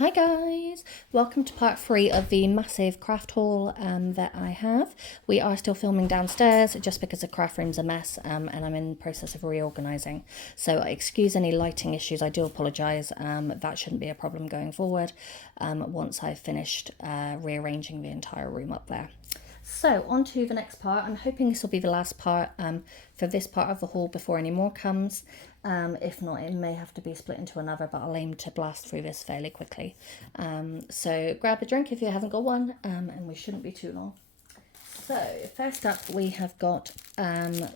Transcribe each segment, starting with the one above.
Hi guys, welcome to part 3 of the massive craft haul that I have. We are still filming downstairs just because the craft room's a mess and I'm in the process of reorganising. So excuse any lighting issues, I do apologise. That shouldn't be a problem going forward once I've finished rearranging the entire room up there. So on to the next part. I'm hoping this will be the last part for this part of the haul before any more comes. If not, it may have to be split into another, but I'll aim to blast through this fairly quickly. So grab a drink if you haven't got one, and we shouldn't be too long. So first up we have got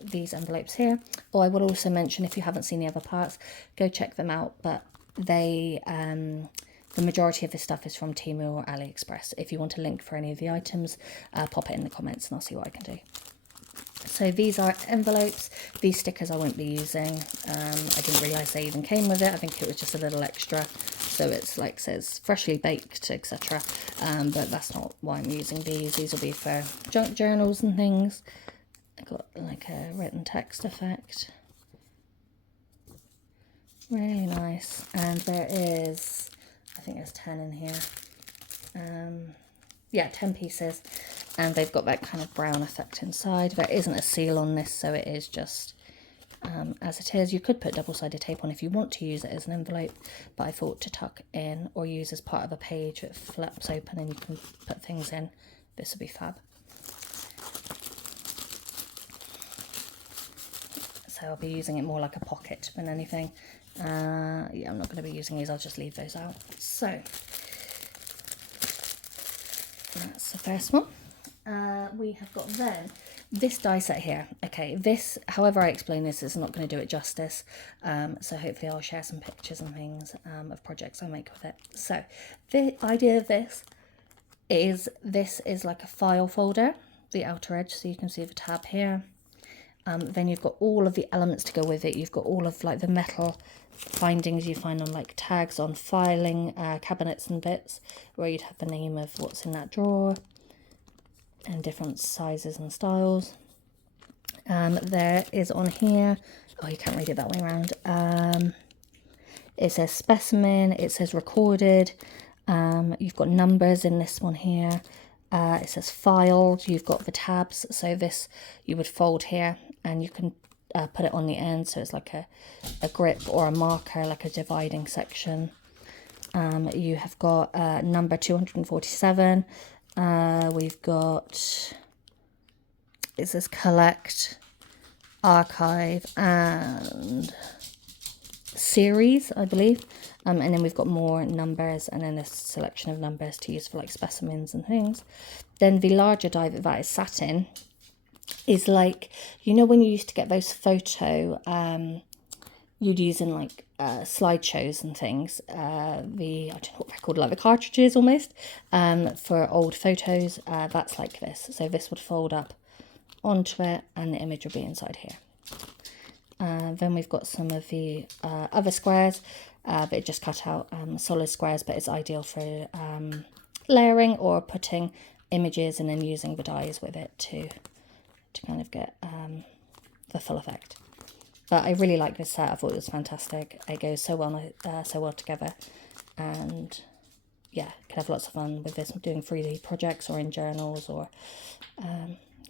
these envelopes here. Oh, I will also mention, if you haven't seen the other parts, go check them out, but they the majority of this stuff is from Temu or Aliexpress. If you want a link for any of the items, pop it in the comments and I'll see what I can do. So these are envelopes. These stickers I won't be using. I didn't realise they even came with it. I think it was just a little extra. So it's like says freshly baked, etc. But that's not why I'm using these. These will be for junk journals and things. I've got like a written text effect. Really nice. And there is, I think there's 10 in here. Yeah, 10 pieces. And they've got that kind of brown effect inside. There isn't a seal on this, so it is just as it is. You could put double-sided tape on if you want to use it as an envelope, but I thought to tuck in or use as part of a page that flaps open and you can put things in. This would be fab. So I'll be using it more like a pocket than anything. Yeah, I'm not going to be using these, I'll just leave those out. So that's the first one. We have got then this die set here. Okay, this, however I explain this, is not going to do it justice. So hopefully I'll share some pictures and things of projects I make with it. So the idea of this is like a file folder, the outer edge, so you can see the tab here. Then you've got all of the elements to go with it. You've got all of like the metal findings you find on like tags on filing cabinets and bits, where you'd have the name of what's in that drawer and different sizes and styles. There is on here, oh, you can't read it that way around. It says specimen, it says recorded. You've got numbers in this one here. It says filed. You've got the tabs, so this you would fold here and you can put it on the end, so it's like a grip or a marker, like a dividing section. You have got number 247. We've got, it says collect, archive and series, I believe. And then we've got more numbers and then a selection of numbers to use for like specimens and things. Then the larger die that is sat in is like, you know when you used to get those photo, you'd use in like slideshows and things, I don't know what they're called, like the cartridges almost, for old photos. That's like this. So this would fold up onto it and the image would be inside here. Then we've got some of the other squares, but it just cut out solid squares, but it's ideal for layering or putting images and then using the dies with it to kind of get the full effect. But I really like this set. I thought it was fantastic. It goes so well together, and yeah, can have lots of fun with this, doing 3D projects or in journals or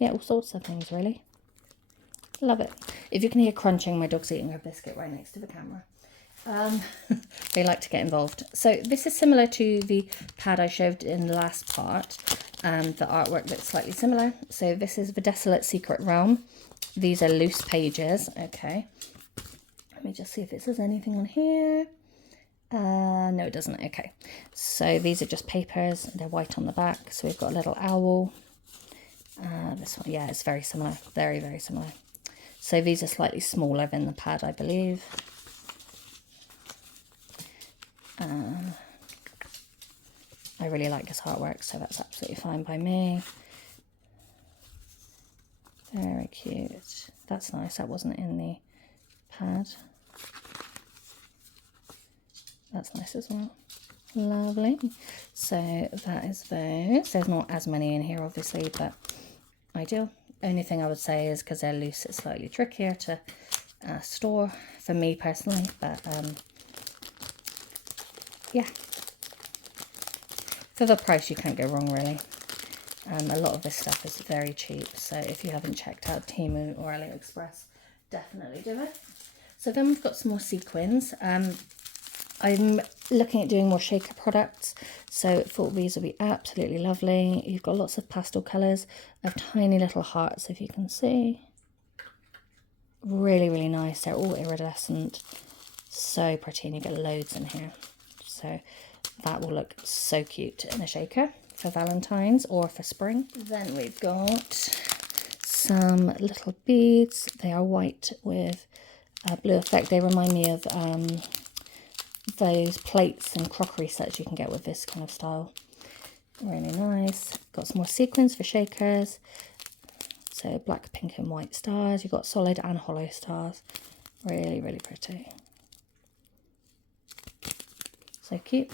yeah, all sorts of things really. Love it. If you can hear crunching, my dog's eating her biscuit right next to the camera. They like to get involved. So this is similar to the pad I showed in the last part. The artwork looks slightly similar. So this is the Desolate Secret Realm. These are loose pages. Okay. Let me just see if it says anything on here. No, it doesn't. Okay. So these are just papers. They're white on the back. So we've got a little owl. This one, yeah, it's very similar. Very, very similar. So these are slightly smaller than the pad, I believe. I really like this artwork, so that's absolutely fine by me. Very cute. That's nice. That wasn't in the pad. That's nice as well. Lovely. So that is those. There's not as many in here, obviously, but ideal. Only thing I would say is because they're loose, it's slightly trickier to store for me personally, but yeah, For the price, you can't go wrong, really. A lot of this stuff is very cheap, so if you haven't checked out Temu or Aliexpress, definitely do it. So then we've got some more sequins. I'm looking at doing more shaker products, so thought these would be absolutely lovely. You've got lots of pastel colours of tiny little hearts, if you can see. Really, really nice. They're all iridescent. So pretty, and you get loads in here. So that will look so cute in a shaker for Valentine's or for spring. Then we've got some little beads. They are white with a blue effect. They remind me of those plates and crockery sets you can get with this kind of style. Really nice. Got some more sequins for shakers. So black, pink and white stars. You've got solid and hollow stars. Really, really pretty. So cute.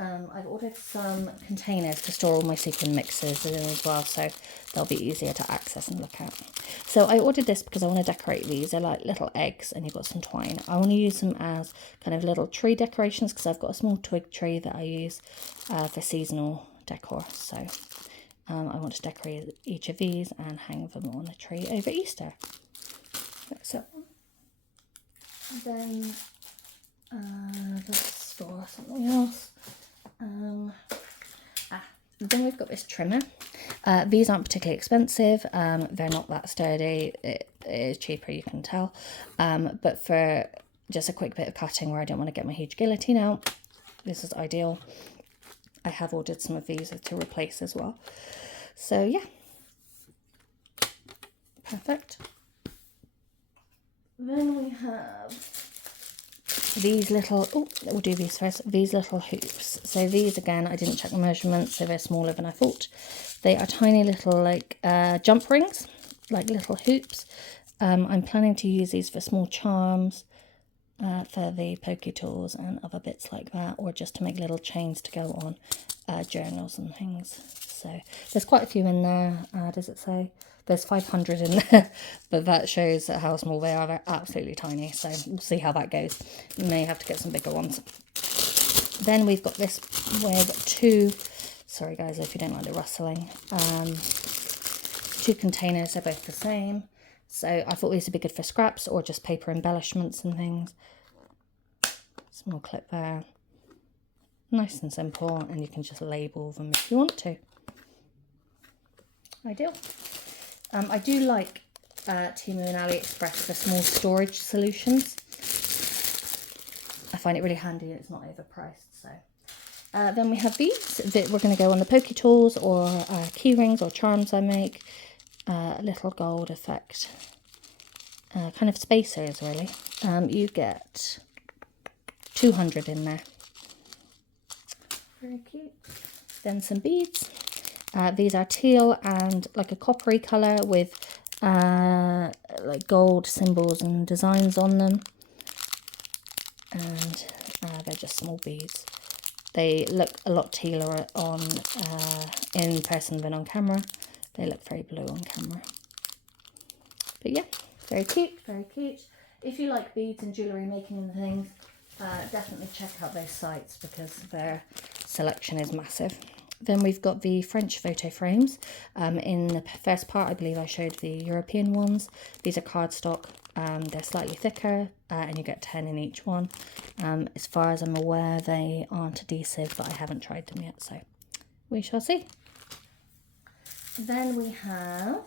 I've ordered some containers to store all my sequin mixes in as well, so they'll be easier to access and look at. So I ordered this because I want to decorate these. They're like little eggs and you've got some twine. I want to use them as kind of little tree decorations because I've got a small twig tree that I use for seasonal decor. So I want to decorate each of these and hang them on a tree over Easter. So then let's store something else. Then we've got this trimmer. These aren't particularly expensive. They're not that sturdy. It is cheaper, you can tell. But for just a quick bit of cutting where I don't want to get my huge guillotine out, this is ideal. I have ordered some of these to replace as well. So yeah, perfect. Then we have these little, we'll do these first, these little hoops. So these, again, I didn't check the measurements, so they're smaller than I thought. They are tiny little like jump rings, like little hoops. I'm planning to use these for small charms, for the pokey tools and other bits like that, or just to make little chains to go on journals and things. So there's quite a few in there. Does it say? There's 500 in there, but that shows how small they are. They're absolutely tiny, so we'll see how that goes. May have to get some bigger ones. Then we've got this with two, sorry guys if you don't like the rustling, two containers. They're both the same. So I thought these would be good for scraps or just paper embellishments and things. Small clip there. Nice and simple, and you can just label them if you want to. Ideal. I do like Temu and Aliexpress for small storage solutions. I find it really handy and it's not overpriced. So then we have these that we're going to go on the pokey tools or key rings or charms I make. Little gold effect. Kind of spacers really. You get 200 in there. Very cute. Then some beads. These are teal and like a coppery colour with like gold symbols and designs on them. And they're just small beads. They look a lot tealer on in person than on camera. They look very blue on camera. But yeah, very cute, very cute. If you like beads and jewellery making and things, definitely check out those sites because their selection is massive. Then we've got the French photo frames. In the first part, I believe I showed the European ones. These are cardstock. They're slightly thicker and you get 10 in each one. As far as I'm aware, they aren't adhesive, but I haven't tried them yet, so we shall see. Then we have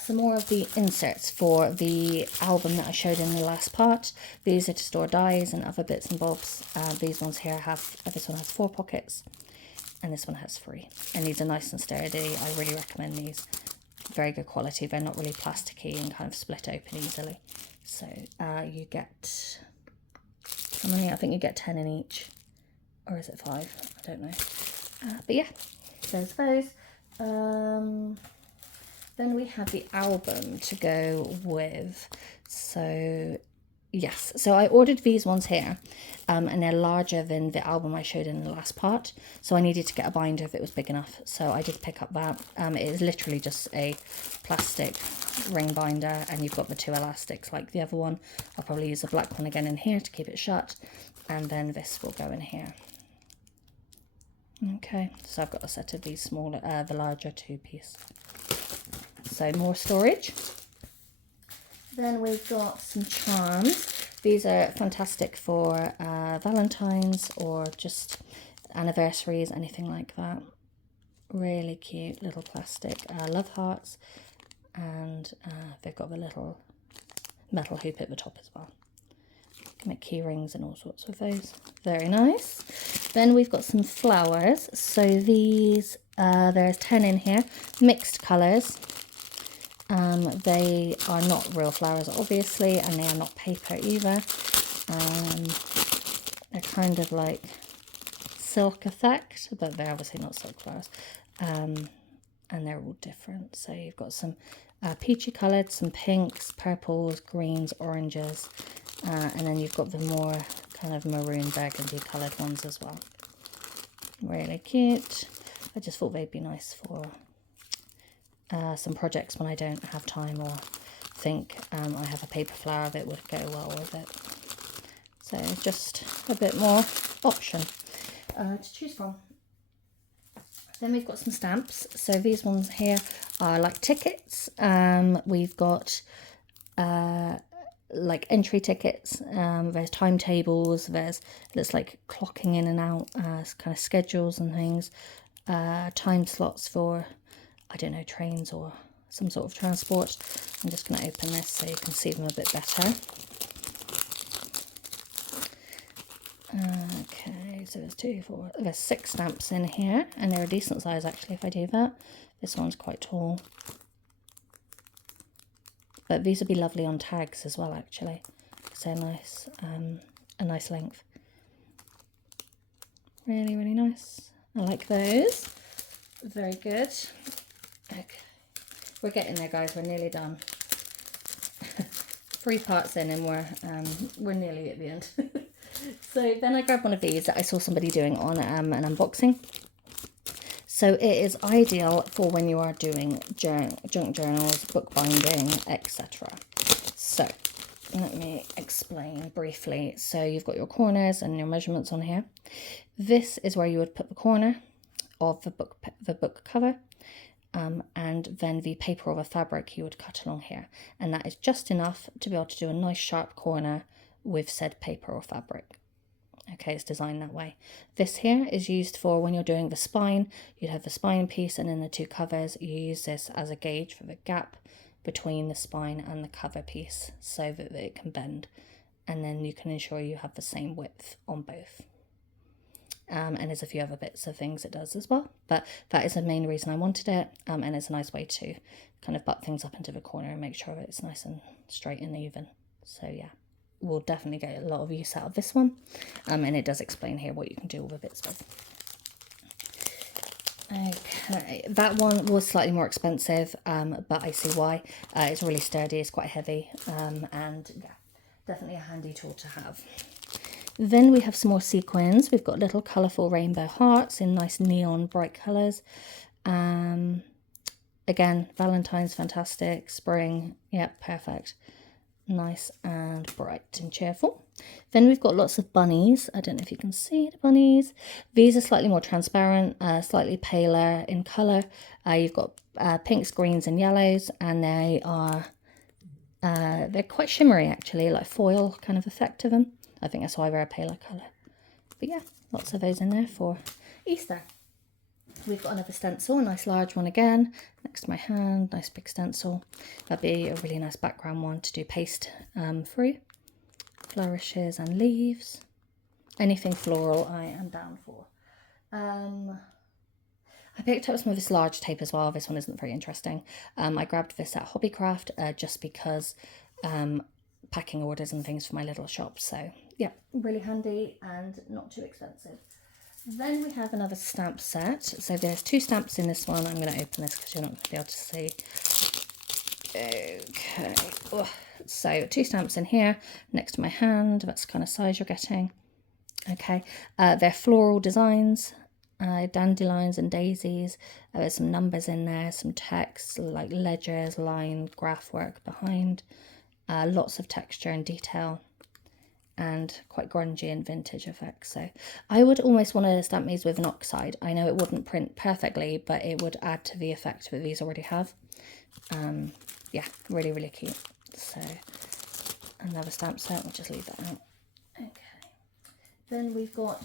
some more of the inserts for the album that I showed in the last part. These are to store dies and other bits and bobs. These ones here have, this one has 4 pockets. And this one has 3. And these are nice and sturdy. I really recommend these. Very good quality. They're not really plasticky and kind of split open easily. So you get, how many? I think you get 10 in each. Or is it 5? I don't know. But yeah, there's those. Then we have the album to go with. So yes, so I ordered these ones here, and they're larger than the album I showed in the last part, so I needed to get a binder if it was big enough, so I did pick up that. It is literally just a plastic ring binder, and you've got the 2 elastics like the other one. I'll probably use a black one again in here to keep it shut, and then this will go in here. Okay, so I've got a set of these smaller, the larger 2-piece. So more storage. Then we've got some charms. These are fantastic for Valentine's or just anniversaries, anything like that. Really cute little plastic love hearts, and they've got the little metal hoop at the top as well. You can make key rings and all sorts with those. Very nice. Then we've got some flowers. So these, there's 10 in here, mixed colours. They are not real flowers, obviously, and they are not paper either. They're kind of like silk effect, but they're obviously not silk flowers. And they're all different. So you've got some peachy coloured, some pinks, purples, greens, oranges, and then you've got the more kind of maroon burgundy coloured ones as well. Really cute. I just thought they'd be nice for some projects when I don't have time or think I have a paper flower that would go well with it. So just a bit more option to choose from. Then we've got some stamps. So these ones here are like tickets. We've got like entry tickets. There's timetables. There's looks like clocking in and out, kind of schedules and things. Time slots for, I don't know, trains or some sort of transport. I'm just going to open this so you can see them a bit better. Okay, so there's 6 stamps in here, and they're a decent size actually if I do that. This one's quite tall. But these would be lovely on tags as well actually, because they're nice, a nice length. Really, really nice. I like those. Very good. Okay, we're getting there, guys. We're nearly done. 3 parts in, and we're nearly at the end. So then I grabbed one of these that I saw somebody doing on an unboxing. So it is ideal for when you are doing junk journals, bookbinding, etc. So let me explain briefly. So you've got your corners and your measurements on here. This is where you would put the corner of the book cover, and then the paper or the fabric you would cut along here, and that is just enough to be able to do a nice sharp corner with said paper or fabric. Okay, it's designed that way. This here is used for when you're doing the spine. You'd have the spine piece, and in the 2 covers you use this as a gauge for the gap between the spine and the cover piece so that it can bend, and then you can ensure you have the same width on both. And there's a few other bits of things it does as well, but that is the main reason I wanted it, and it's a nice way to kind of butt things up into the corner and make sure it's nice and straight and even. So yeah, we'll definitely get a lot of use out of this one, and it does explain here what you can do with the bits with. Okay, that one was slightly more expensive, but I see why. It's really sturdy, it's quite heavy, and yeah, definitely a handy tool to have. Then we have some more sequins. We've got little colourful rainbow hearts in nice neon bright colours. Again, Valentine's fantastic, spring, yep, perfect. Nice and bright and cheerful. Then we've got lots of bunnies. I don't know if you can see the bunnies. These are slightly more transparent, slightly paler in colour. You've got pinks, greens and yellows, and they are they're quite shimmery actually, like foil kind of effect to them. I think that's why they're a paler colour. But yeah, lots of those in there for Easter. We've got another stencil, a nice large one again, next to my hand, nice big stencil. That'd be a really nice background one to do paste through. Flourishes and leaves. Anything floral I am down for. I picked up some of this large tape as well. This one isn't very interesting. I grabbed this at Hobbycraft just because packing orders and things for my little shop. So yeah, really handy and not too expensive. Then we have another stamp set. So there's 2 stamps in this one. I'm going to open this because you're not going to be able to see. Okay. Oh. So 2 stamps in here next to my hand. That's the kind of size you're getting. Okay. They're floral designs. Dandelions and daisies. There's some numbers in there, some text like ledgers, line, graph work behind. Lots of texture and detail. and quite grungy and vintage effects. So I would almost want to stamp these with an oxide. I know it wouldn't print perfectly, but it would add to the effect that these already have. Yeah, really, really cute. So another stamp set, we'll just leave that out. Okay. Then we've got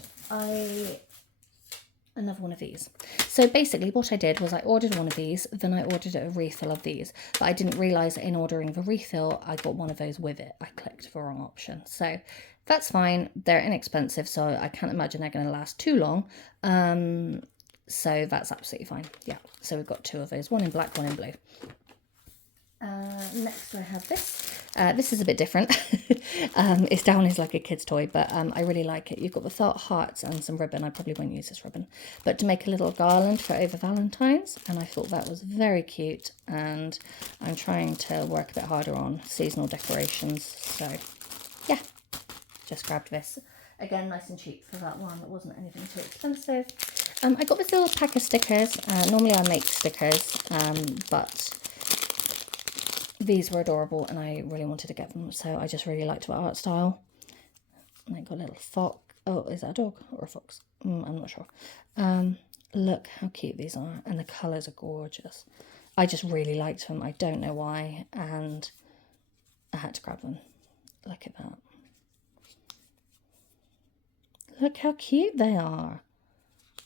another one of these. So basically what I did was I ordered one of these, then I ordered a refill of these, but I didn't realise that in ordering the refill I got one of those with it. I clicked the wrong option. So that's fine, they're inexpensive, so I can't imagine they're going to last too long. So that's absolutely fine. Yeah, so we've got two of those, one in black, one in blue. Next I have this. This is a bit different. It's down as like a kid's toy, but I really like it. You've got the felt hearts and some ribbon. I probably won't use this ribbon, but to make a little garland for over Valentine's, and I thought that was very cute, and I'm trying to work a bit harder on seasonal decorations, so yeah, just grabbed this. Again, nice and cheap for that one. It wasn't anything too expensive. I got this little pack of stickers. Normally I make stickers, but these were adorable and I really wanted to get them, so I just really liked the art style. And I got a little fox. Oh, is that a dog or a fox? I'm not sure. Look how cute these are, and the colours are gorgeous. I just really liked them. I don't know why, and I had to grab them. Look at that. Look how cute they are.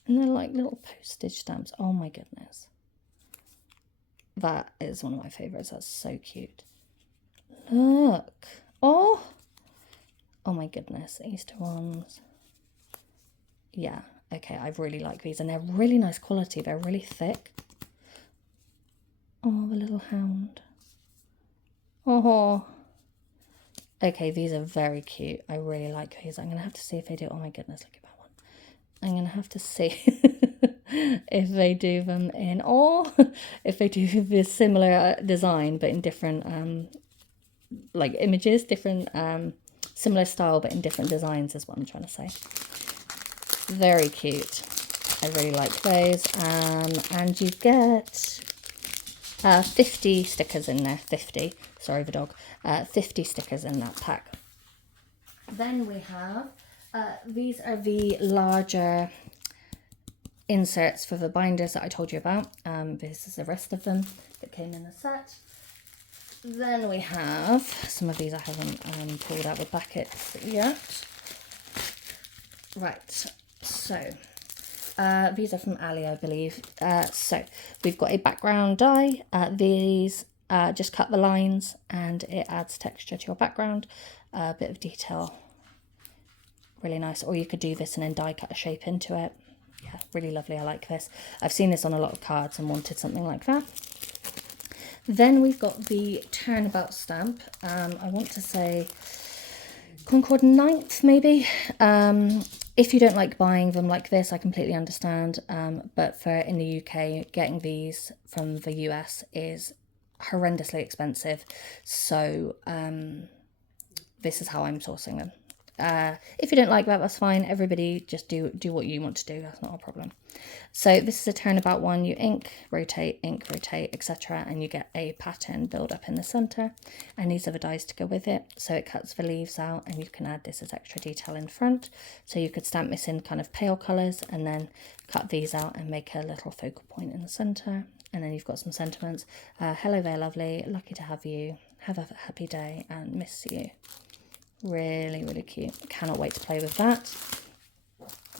And they're like little postage stamps. Oh my goodness. That is one of my favourites. That's so cute. Look. Oh my goodness. Easter ones. Yeah. Okay, I really like these. And they're really nice quality. They're really thick. Oh, the little hound. Oh. Okay, these are very cute. I really like these. I'm going to have to see if they do. Oh my goodness, look at that one. I'm going to have to see if they do them in, or if they do this similar design but in different like images, different similar style but in different designs is what I'm trying to say. Very cute. I really like those. And you get 50 stickers in there. 50, sorry the dog. 50 stickers in that pack. Then we have these are the larger inserts for the binders that I told you about. This is the rest of them that came in the set. Then we have some of these I haven't pulled out the packets yet. Right, so these are from Ali, I believe. So we've got a background die. These just cut the lines and it adds texture to your background, a bit of detail. Really nice. Or you could do this and then die cut a shape into it. Yeah, really lovely. I like this. I've seen this on a lot of cards and wanted something like that. Then we've got the turnabout stamp. I want to say Concord 9th maybe. If you don't like buying them like this, I completely understand. But for in the UK, getting these from the US is horrendously expensive. So this is how I'm sourcing them. If you don't like that, that's fine. Everybody just do what you want to do. That's not a problem. So this is a turnabout one. You ink, rotate, etc. And you get a pattern build up in the center. And these are the dies to go with it. So it cuts the leaves out and you can add this as extra detail in front. So you could stamp this in kind of pale colors and then cut these out and make a little focal point in the center. And then you've got some sentiments. Hello there, lovely. Lucky to have you. Have a happy day and miss you. Really, really cute. Cannot wait to play with that.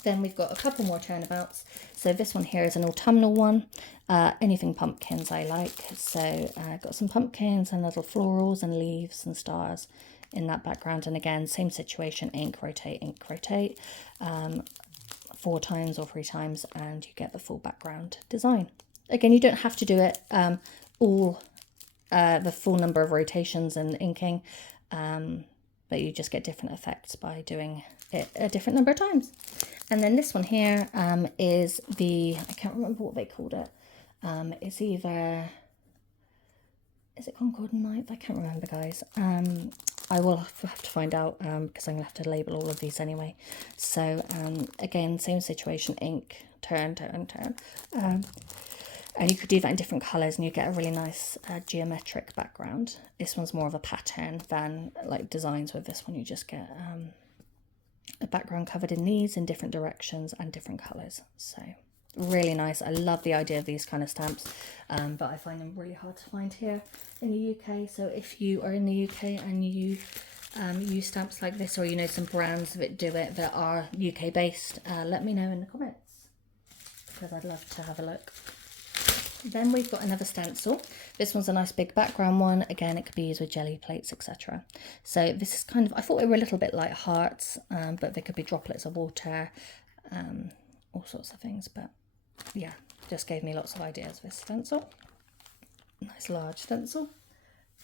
Then we've got a couple more turnabouts. So this one here is an autumnal one. Anything pumpkins I like. So I've got some pumpkins and little florals and leaves and stars in that background. And again, same situation, ink, rotate, 4 times or 3 times, and you get the full background design. Again, you don't have to do it the full number of rotations and inking. But you just get different effects by doing it a different number of times. And then this one here is the, I can't remember what they called it. It's either, is it Concord 9th? I can't remember, guys. I will have to find out because I'm going to have to label all of these anyway. So again, same situation, ink, turn. And you could do that in different colours and you get a really nice geometric background. This one's more of a pattern than like designs. With this one you just get a background covered in these in different directions and different colours. So really nice. I love the idea of these kind of stamps, but I find them really hard to find here in the UK. So if you are in the UK and you use stamps like this, or you know some brands that do it that are UK based, let me know in the comments, because I'd love to have a look. Then we've got another stencil. This one's a nice big background one. Again, it could be used with jelly plates, etc. So this is kind of, I thought they were a little bit like hearts, but they could be droplets of water, all sorts of things. But yeah, just gave me lots of ideas, this stencil. Nice large stencil.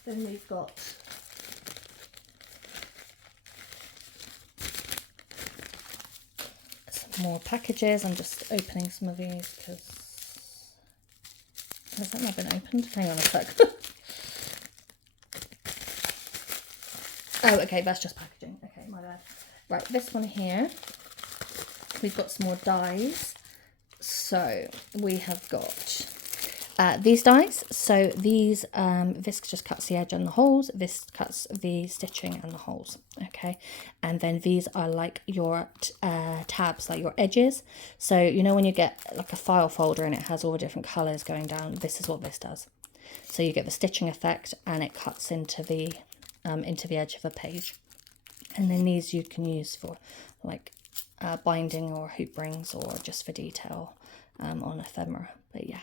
Then we've got some more packages. I'm just opening some of these because has that not been opened? Hang on a sec. Oh, okay, that's just packaging. Okay, my bad. Right, this one here, we've got some more dies. So we have got these dies. So these, this just cuts the edge and the holes. This cuts the stitching and the holes. Okay, and then these are like your tabs, like your edges. So you know when you get like a file folder and it has all the different colors going down, this is what this does. So you get the stitching effect and it cuts into the edge of a page. And then these you can use for like binding or hoop rings, or just for detail on ephemera. But yeah,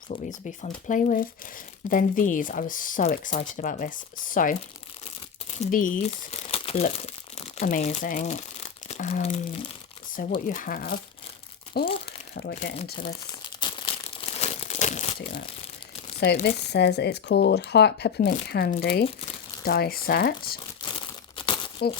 thought these would be fun to play with. Then these, I was so excited about this. So these look amazing. So what you have, oh, how do I get into this? Let's do that. So this says it's called Heart Peppermint Candy die set. Oh,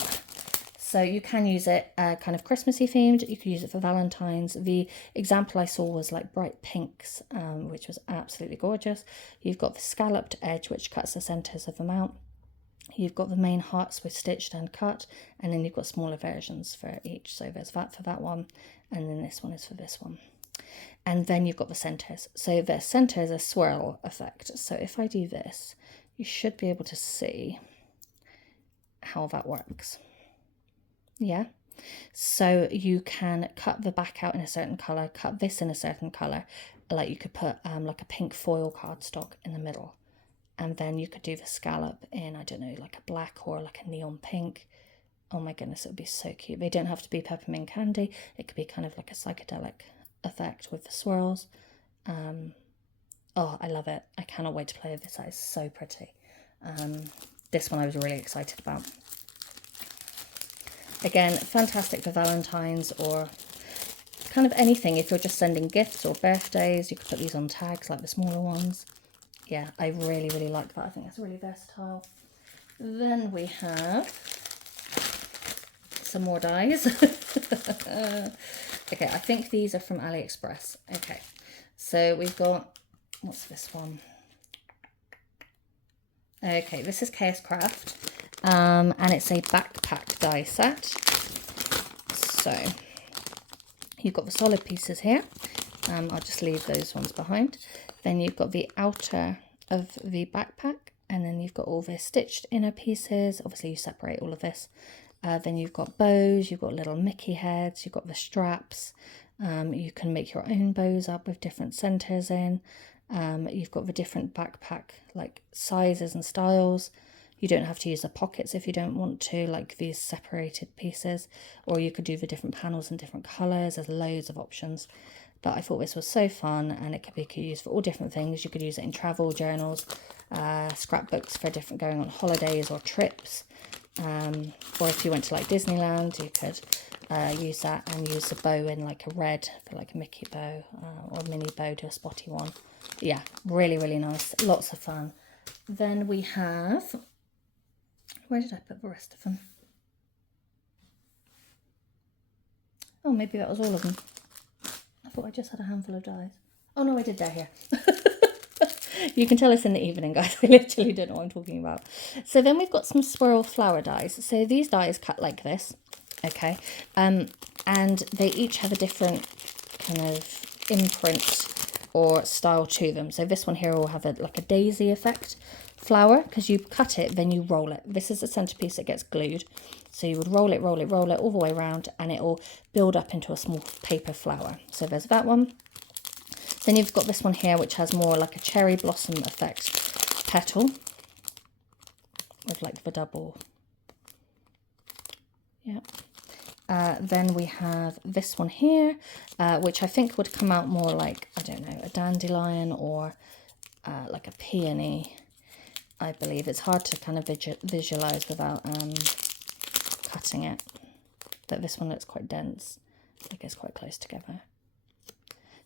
so you can use it kind of Christmassy themed. You could use it for Valentine's. The example I saw was like bright pinks, which was absolutely gorgeous. You've got the scalloped edge, which cuts the centres of them out. You've got the main hearts with stitched and cut, and then you've got smaller versions for each. So there's that for that one, and then this one is for this one. And then you've got the centres. So the centre is a swirl effect. So if I do this, you should be able to see how that works. Yeah, so you can cut the back out in a certain colour, cut this in a certain colour, like you could put like a pink foil cardstock in the middle, and then you could do the scallop in, I don't know, like a black or like a neon pink. Oh my goodness, it would be so cute. They don't have to be peppermint candy, it could be kind of like a psychedelic effect with the swirls. Oh, I love it. I cannot wait to play with this. That is so pretty. This one I was really excited about. Again, fantastic for Valentine's or kind of anything. If you're just sending gifts or birthdays, you could put these on tags like the smaller ones. Yeah, I really, really like that. I think that's really versatile. Then we have some more dies. Okay, I think these are from Aliexpress. Okay, so we've got, what's this one? Okay, this is Chaos Craft. And it's a backpack die set. So you've got the solid pieces here. I'll just leave those ones behind. Then you've got the outer of the backpack, and then you've got all the stitched inner pieces. Obviously you separate all of this. Then you've got bows, you've got little Mickey heads, you've got the straps. You can make your own bows up with different centers in. You've got the different backpack like sizes and styles. You don't have to use the pockets if you don't want to, like these separated pieces, or you could do the different panels in different colours. There's loads of options, but I thought this was so fun, and it could be used for all different things. You could use it in travel journals, scrapbooks for different going on holidays or trips, or if you went to like Disneyland, you could use that and use the bow in like a red for like a Mickey bow, or a mini bow, do a spotty one. Yeah, really, really nice. Lots of fun. Then we have, where did I put the rest of them? Oh, maybe that was all of them. I thought I just had a handful of dies. Oh no, I did, they're here. You can tell it's in the evening, guys. I literally don't know what I'm talking about. So then we've got some swirl flower dies. So these dies cut like this, okay? And they each have a different kind of imprint or style to them. So this one here will have like a daisy effect flower, because you cut it, then you roll it. This is the centerpiece that gets glued. So you would roll it all the way around, and it will build up into a small paper flower. So there's that one. Then you've got this one here, which has more like a cherry blossom effect petal with like the double. Yeah. Then we have this one here, which I think would come out more like, I don't know, a dandelion or like a peony, I believe. It's hard to kind of visualize without cutting it. But this one looks quite dense. I think it's quite close together.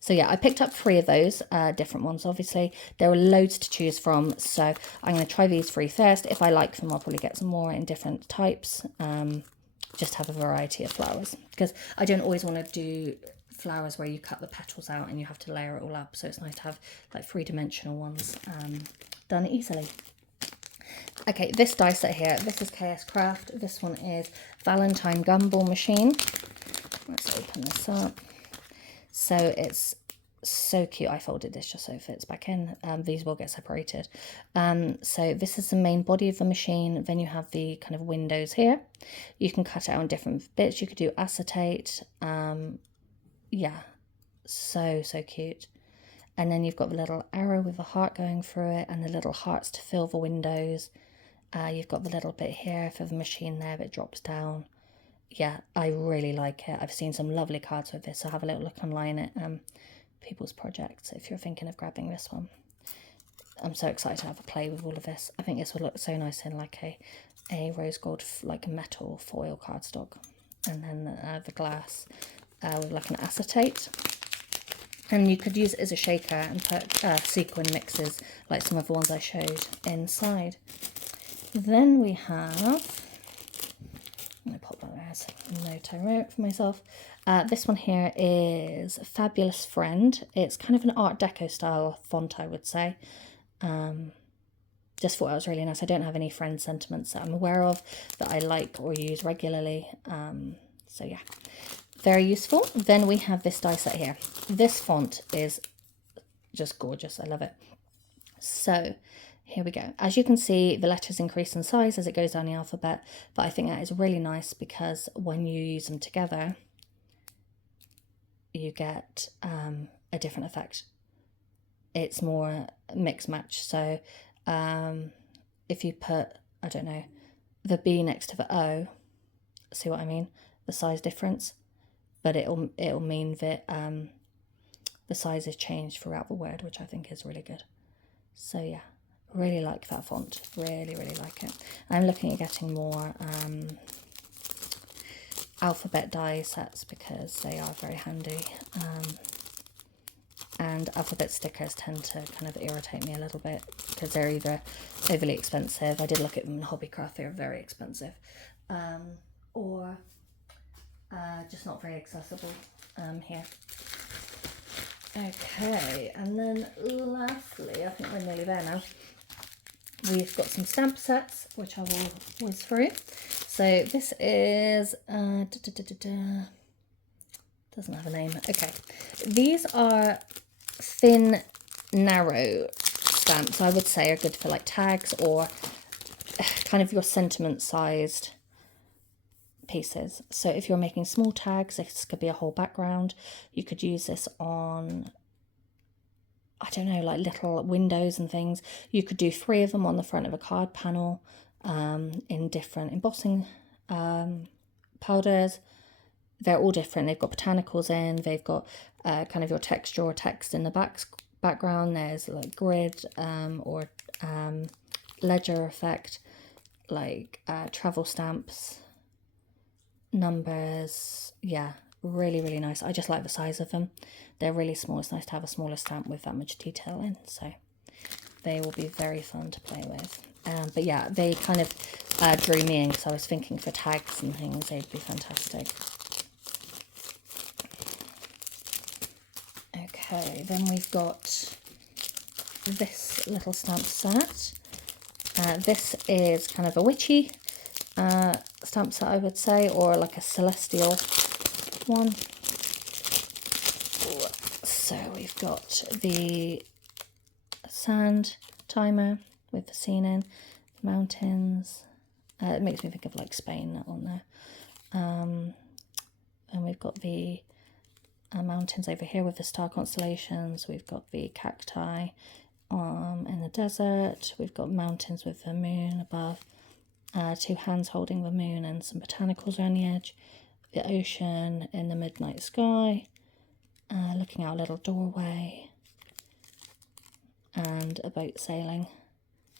So yeah, I picked up 3 of those different ones. Obviously, there are loads to choose from. So I'm going to try these 3 first. If I like them, I'll probably get some more in different types. Just have a variety of flowers, because I don't always want to do flowers where you cut the petals out and you have to layer it all up. So it's nice to have like 3-dimensional ones done easily. Okay, this die set here, this is KS Craft. This one is Valentine Gumball Machine. Let's open this up. So it's so cute. I folded this just so it fits back in. These will get separated. So this is the main body of the machine. Then you have the kind of windows here. You can cut it out in different bits. You could do acetate. Yeah, so cute. And then you've got the little arrow with a heart going through it, and the little hearts to fill the windows. You've got the little bit here for the machine there that drops down. Yeah, I really like it. I've seen some lovely cards with this, so have a little look online at people's projects if you're thinking of grabbing this one. I'm so excited to have a play with all of this. I think this will look so nice in like a rose gold, like metal foil cardstock. And then the glass with like an acetate. And you could use it as a shaker and put sequin mixes like some of the ones I showed inside. Then we have, I'm going to pop that there as a note I wrote for myself. This one here is Fabulous Friend. It's kind of an Art Deco style font, I would say. Just thought it was really nice. I don't have any friend sentiments that I'm aware of that I like or use regularly. So yeah, very useful. Then we have this die set here. This font is just gorgeous. I love it. So here we go. As you can see, the letters increase in size as it goes down the alphabet, but I think that is really nice because when you use them together, you get a different effect. It's more mix match. So if you put, I don't know, the B next to the O, see what I mean? The size difference, but it'll mean that the size is changed throughout the word, which I think is really good. So yeah, really like that font. Really like it. I'm looking at getting more alphabet die sets because they are very handy. And alphabet stickers tend to kind of irritate me a little bit because they're either overly expensive. I did look at them in Hobbycraft, they're very expensive. Or just not very accessible here. Okay, and then lastly, I think we're nearly there now. We've got some stamp sets, which I will whiz through. So this is, doesn't have a name. Okay, these are thin, narrow stamps. I would say are good for like tags or kind of your sentiment sized pieces. So if you're making small tags, this could be a whole background. You could use this on, I don't know, like little windows and things. You could do 3 of them on the front of a card panel in different embossing powders. They're all different. They've got botanicals in, they've got kind of your texture or text in the background. There's like grid or ledger effect, like travel stamps, numbers. Yeah, really nice. I just like the size of them. They're really small. It's nice to have a smaller stamp with that much detail in, so they will be very fun to play with. But yeah, they kind of drew me in because I was thinking for tags and things they'd be fantastic. Okay, then we've got this little stamp set. This is kind of a witchy stamp set, I would say, or like a celestial one. So we've got the sand timer with the scene in, the mountains. It makes me think of like Spain, that one there. And we've got the mountains over here with the star constellations. We've got the cacti in the desert. We've got mountains with the moon above. Two hands holding the moon and some botanicals around the edge. The ocean in the midnight sky. Looking out a little doorway. And a boat sailing.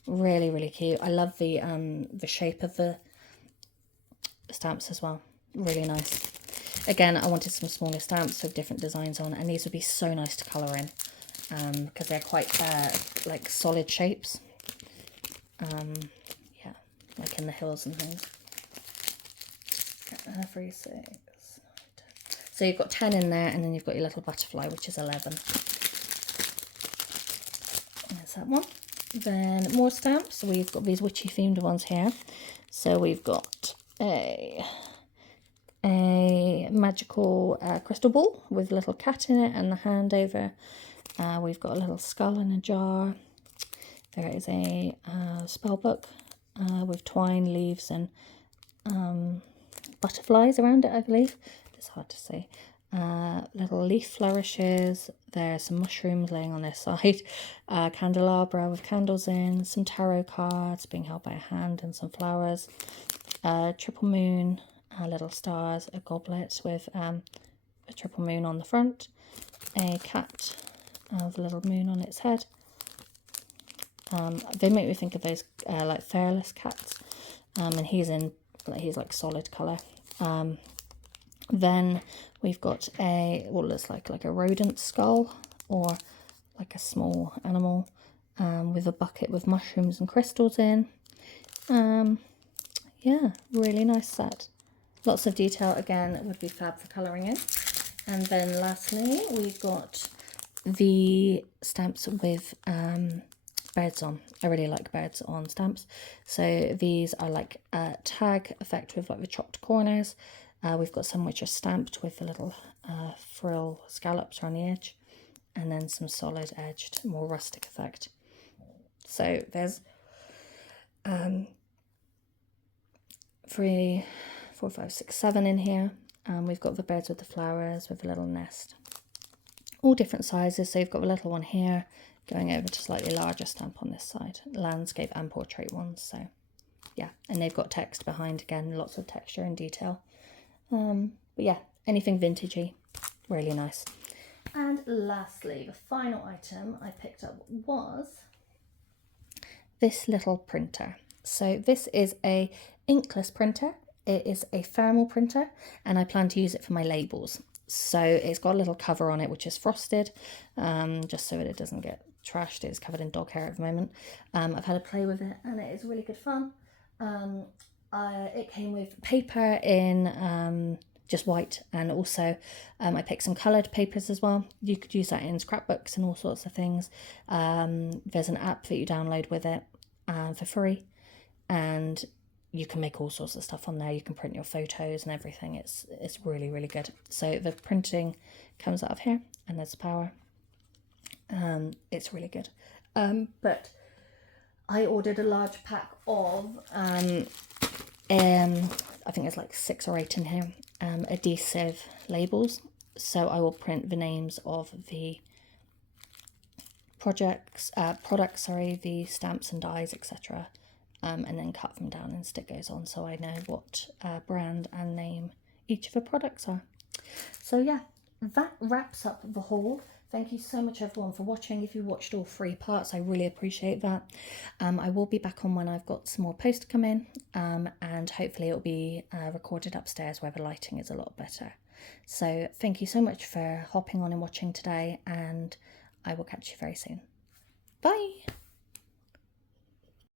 Really, really cute. I love the shape of the stamps as well. Really nice. Again, I wanted some smaller stamps with different designs on, and these would be so nice to colour in because they're quite like solid shapes. Yeah, like in the hills and things. 3, 6, 9, 10. So you've got 10 in there, and then you've got your little butterfly, which is 11. There's that one. Then more stamps. We've got these witchy themed ones here. So we've got a magical crystal ball with a little cat in it and the hand over. We've got a little skull in a jar. There is a spell book with twine, leaves and butterflies around it, I believe. It's hard to see. Little leaf flourishes. There's some mushrooms laying on their side. Candelabra with candles in. Some tarot cards being held by a hand and some flowers. Triple moon. Little stars. A goblet with a triple moon on the front. A cat with a little moon on its head. They make me think of those like Fairless cats. And he's like solid colour. Then we've got what looks like a rodent skull or like a small animal with a bucket with mushrooms and crystals in. Yeah, really nice set. Lots of detail, again, would be fab for colouring in. And then lastly, we've got the stamps with birds on. I really like birds on stamps. So these are like a tag effect with like the chopped corners. We've got some which are stamped with the little frill scallops around the edge, and then some solid edged, more rustic effect. So there's 3, 4, 5, 6, 7 in here. We've got the birds with the flowers with a little nest. All different sizes. So you've got a little one here going over to slightly larger stamp on this side. Landscape and portrait ones. So yeah, and they've got text behind, again, lots of texture and detail. But yeah, anything vintagey, really nice. And lastly, the final item I picked up was this little printer. So this is a inkless printer. It is a thermal printer, and I plan to use it for my labels. So it's got a little cover on it which is frosted, just so that it doesn't get trashed. It's covered in dog hair at the moment. I've had a play with it and it is really good fun. It came with paper in just white, and also I picked some coloured papers as well. You could use that in scrapbooks and all sorts of things. There's an app that you download with it for free, and you can make all sorts of stuff on there. You can print your photos and everything. It's really, really good. So the printing comes out of here, and there's power. It's really good. But I ordered a large pack of I think there's like 6 or 8 in here, adhesive labels. So I will print the names of the products, the stamps and dies, etc. And then cut them down and stick those on, so I know what brand and name each of the products are. So yeah, that wraps up the haul. Thank you so much everyone for watching. If you watched all 3 parts, I really appreciate that. I will be back on when I've got some more posts to come in, and hopefully it'll be recorded upstairs where the lighting is a lot better. So thank you so much for hopping on and watching today, and I will catch you very soon. Bye!